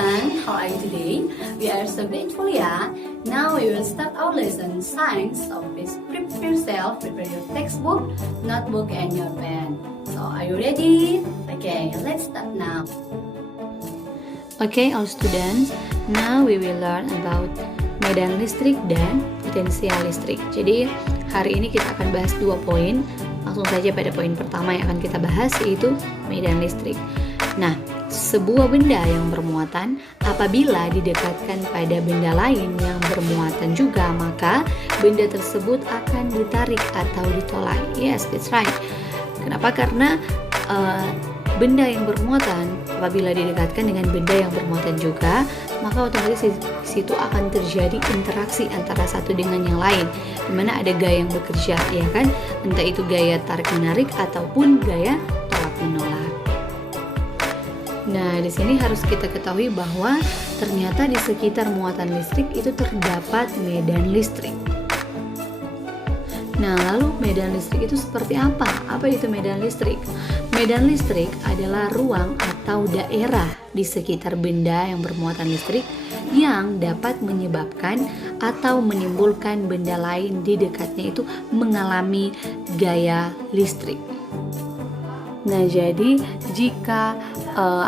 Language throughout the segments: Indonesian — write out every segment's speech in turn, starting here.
student, how are you today? We are so grateful ya. Now we will start our lesson science. So please prepare yourself, prepare your textbook, notebook and your pen. So are you ready? Okay, let's start now. Okay, all students, now we will learn about medan listrik dan potensial listrik. Jadi hari ini kita akan bahas 2 poin. Langsung saja pada poin pertama yang akan kita bahas, yaitu medan listrik. Nah, sebuah benda yang bermuatan apabila didekatkan pada benda lain yang bermuatan juga, maka benda tersebut akan ditarik atau ditolak. Yes, that's right. Kenapa? Karena benda yang bermuatan apabila didekatkan dengan benda yang bermuatan juga, maka otomatis di situ akan terjadi interaksi antara satu dengan yang lain, di mana ada gaya yang bekerja, ya kan? Entah itu gaya tarik menarik ataupun gaya tolak menolak. Nah, di sini harus kita ketahui bahwa ternyata di sekitar muatan listrik itu terdapat medan listrik. Nah, lalu medan listrik itu seperti apa? Apa itu medan listrik? Medan listrik adalah ruang atau daerah di sekitar benda yang bermuatan listrik yang dapat menyebabkan atau menimbulkan benda lain di dekatnya itu mengalami gaya listrik. Nah, jadi jika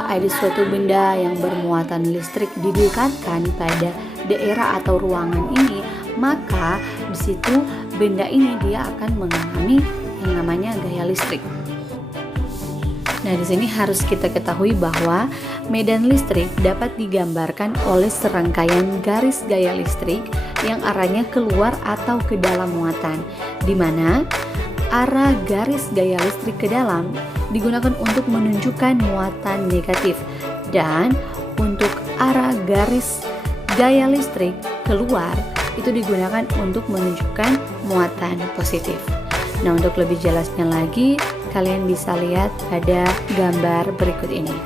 ada suatu benda yang bermuatan listrik didekatkan pada daerah atau ruangan ini, maka di situ benda ini dia akan mengalami yang namanya gaya listrik. Nah, di sini harus kita ketahui bahwa medan listrik dapat digambarkan oleh serangkaian garis gaya listrik yang arahnya keluar atau ke dalam muatan, di mana arah garis gaya listrik ke dalam digunakan untuk menunjukkan muatan negatif, dan untuk arah garis gaya listrik keluar itu digunakan untuk menunjukkan muatan positif. Nah, untuk lebih jelasnya lagi, kalian bisa lihat pada gambar berikut ini.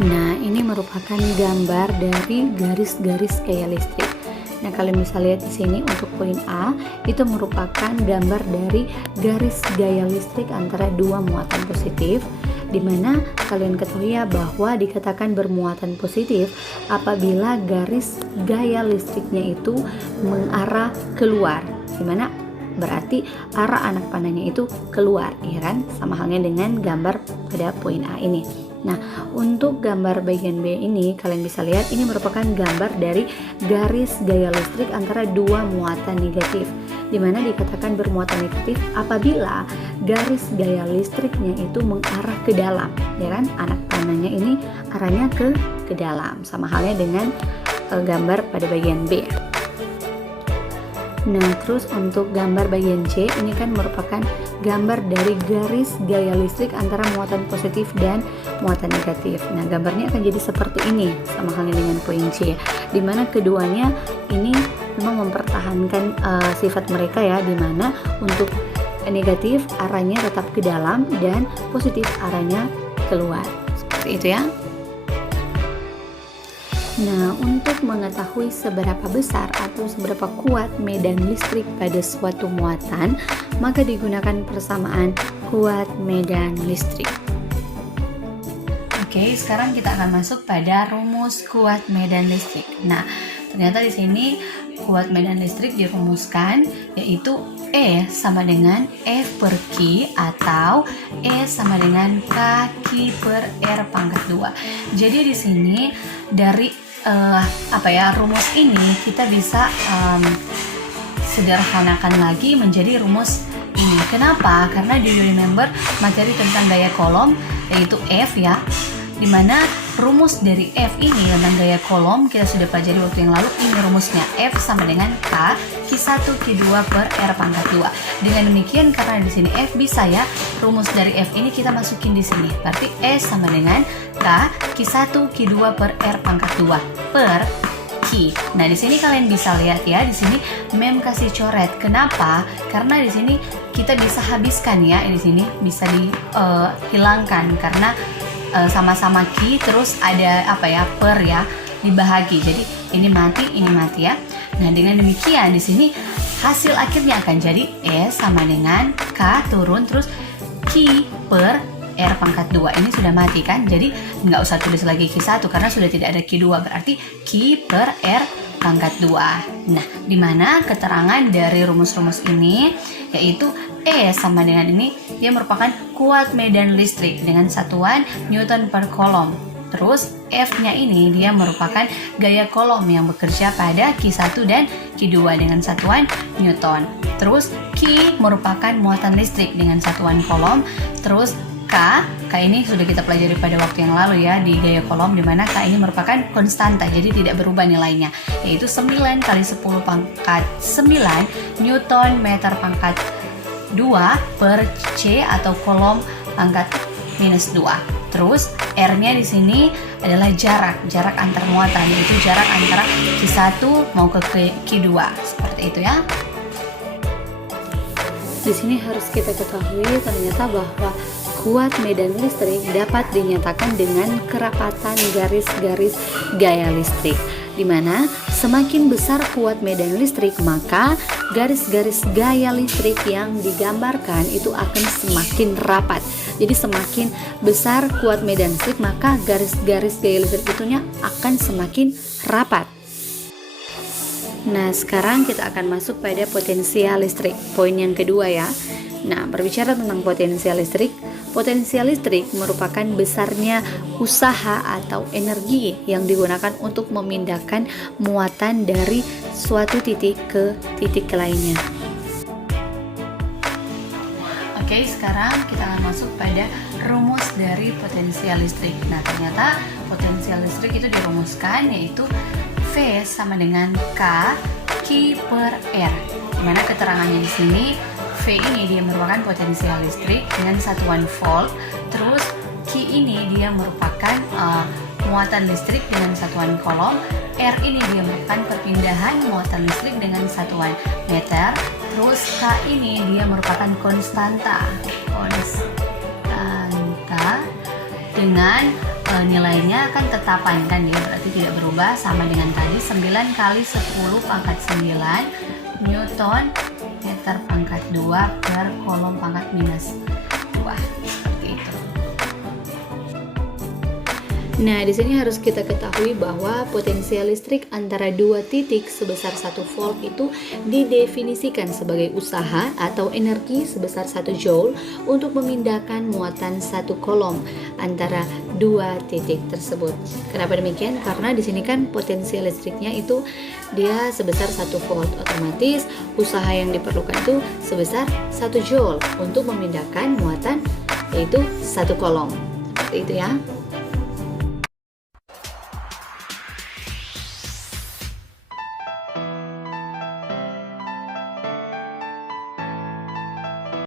Nah, ini merupakan gambar dari garis-garis gaya listrik. Nah, kalian bisa lihat di sini untuk poin A, itu merupakan gambar dari garis gaya listrik antara dua muatan positif, di mana kalian ketahui ya bahwa dikatakan bermuatan positif apabila garis gaya listriknya itu mengarah keluar, di mana berarti arah anak panahnya itu keluar, ya kan? Sama halnya dengan gambar pada poin A ini. Nah, untuk gambar bagian B ini kalian bisa lihat ini merupakan gambar dari garis gaya listrik antara dua muatan negatif, di mana dikatakan bermuatan negatif apabila garis gaya listriknya itu mengarah ke dalam, ya kan? Anak panahnya ini arahnya ke dalam, sama halnya dengan gambar pada bagian B. Nah, terus untuk gambar bagian C ini kan merupakan gambar dari garis gaya listrik antara muatan positif dan muatan negatif. Nah, gambarnya akan jadi seperti ini, sama halnya dengan poin C, di mana keduanya ini memang mempertahankan sifat mereka ya, di mana untuk negatif arahnya tetap ke dalam dan positif arahnya keluar. Seperti itu ya. Nah, untuk mengetahui seberapa besar atau seberapa kuat medan listrik pada suatu muatan, maka digunakan persamaan kuat medan listrik. Oke, sekarang kita akan masuk pada rumus kuat medan listrik. Nah, ternyata di sini kuat medan listrik dirumuskan yaitu E sama dengan F per Q atau E sama dengan K Q per R pangkat 2. Jadi di sini dari rumus ini kita bisa sederhanakan lagi menjadi rumus ini. Kenapa? Karena do you remember materi tentang gaya kolom yaitu F ya, dimana rumus dari F ini tentang gaya kolom kita sudah pelajari waktu yang lalu. Ini rumusnya F sama dengan K Q1 Q2 per R pangkat 2. Dengan demikian, karena di sini F bisa ya, rumus dari F ini kita masukin di sini. Berarti E sama dengan K Q1 Q2 per R pangkat 2 per Q. Nah, di sini kalian bisa lihat ya, di sini mem kasih coret. Kenapa? Karena di sini kita bisa habiskan ya, di sini bisa dihilangkan karena sama-sama Q, terus ada per ya, dibahagi. Jadi ini mati ya. Nah, dengan demikian di sini hasil akhirnya akan jadi E sama dengan K turun terus Q per R pangkat 2 ini sudah mati kan, jadi nggak usah tulis lagi Q1 karena sudah tidak ada Q2, berarti Q per R pangkat 2. Nah, dimana keterangan dari rumus-rumus ini yaitu E sama dengan ini, dia merupakan kuat medan listrik dengan satuan Newton per kolom. Terus F-nya ini dia merupakan gaya kolom yang bekerja pada Q1 dan Q2 dengan satuan Newton. Terus Q merupakan muatan listrik dengan satuan kolom. Terus K ini sudah kita pelajari pada waktu yang lalu ya di gaya kolom, dimana K ini merupakan konstanta, jadi tidak berubah nilainya, yaitu 9 kali 10 pangkat 9 Newton meter pangkat 2 per C atau kolom pangkat minus 2. Terus R-nya di sini adalah jarak antar muatan, yaitu jarak antara Q1 mau ke Q2, seperti itu ya. Di sini harus kita ketahui ternyata bahwa kuat medan listrik dapat dinyatakan dengan kerapatan garis-garis gaya listrik, di mana semakin besar kuat medan listrik maka garis-garis gaya listrik yang digambarkan itu akan semakin rapat. Jadi semakin besar kuat medan listrik maka garis-garis gaya listrik itunya akan semakin rapat. Nah, sekarang kita akan masuk pada potensial listrik, poin yang kedua ya. Nah, berbicara tentang potensial listrik merupakan besarnya usaha atau energi yang digunakan untuk memindahkan muatan dari suatu titik ke titik lainnya. Oke, sekarang kita akan masuk pada rumus dari potensial listrik. Nah, ternyata potensial listrik itu dirumuskan yaitu V sama dengan Q per R. Dimana keterangannya di sini V ini dia merupakan potensial listrik dengan satuan volt. Terus Q ini dia merupakan muatan listrik dengan satuan kolom. R ini dia merupakan perpindahan muatan listrik dengan satuan meter. Terus K ini dia merupakan konstanta dengan nilainya kan tetapan kan ya, berarti tidak berubah, sama dengan tadi 9 kali 10 pangkat 9 Newton meter pangkat 2 per kolom pangkat minus 2, seperti itu. Nah, di sini harus kita ketahui bahwa potensial listrik antara dua titik sebesar 1 volt itu didefinisikan sebagai usaha atau energi sebesar 1 joule untuk memindahkan muatan satu kolom antara dua titik tersebut. Kenapa demikian? Karena di sini kan potensial listriknya itu dia sebesar 1 volt, otomatis usaha yang diperlukan itu sebesar 1 joule untuk memindahkan muatan yaitu satu kolom. Seperti itu ya.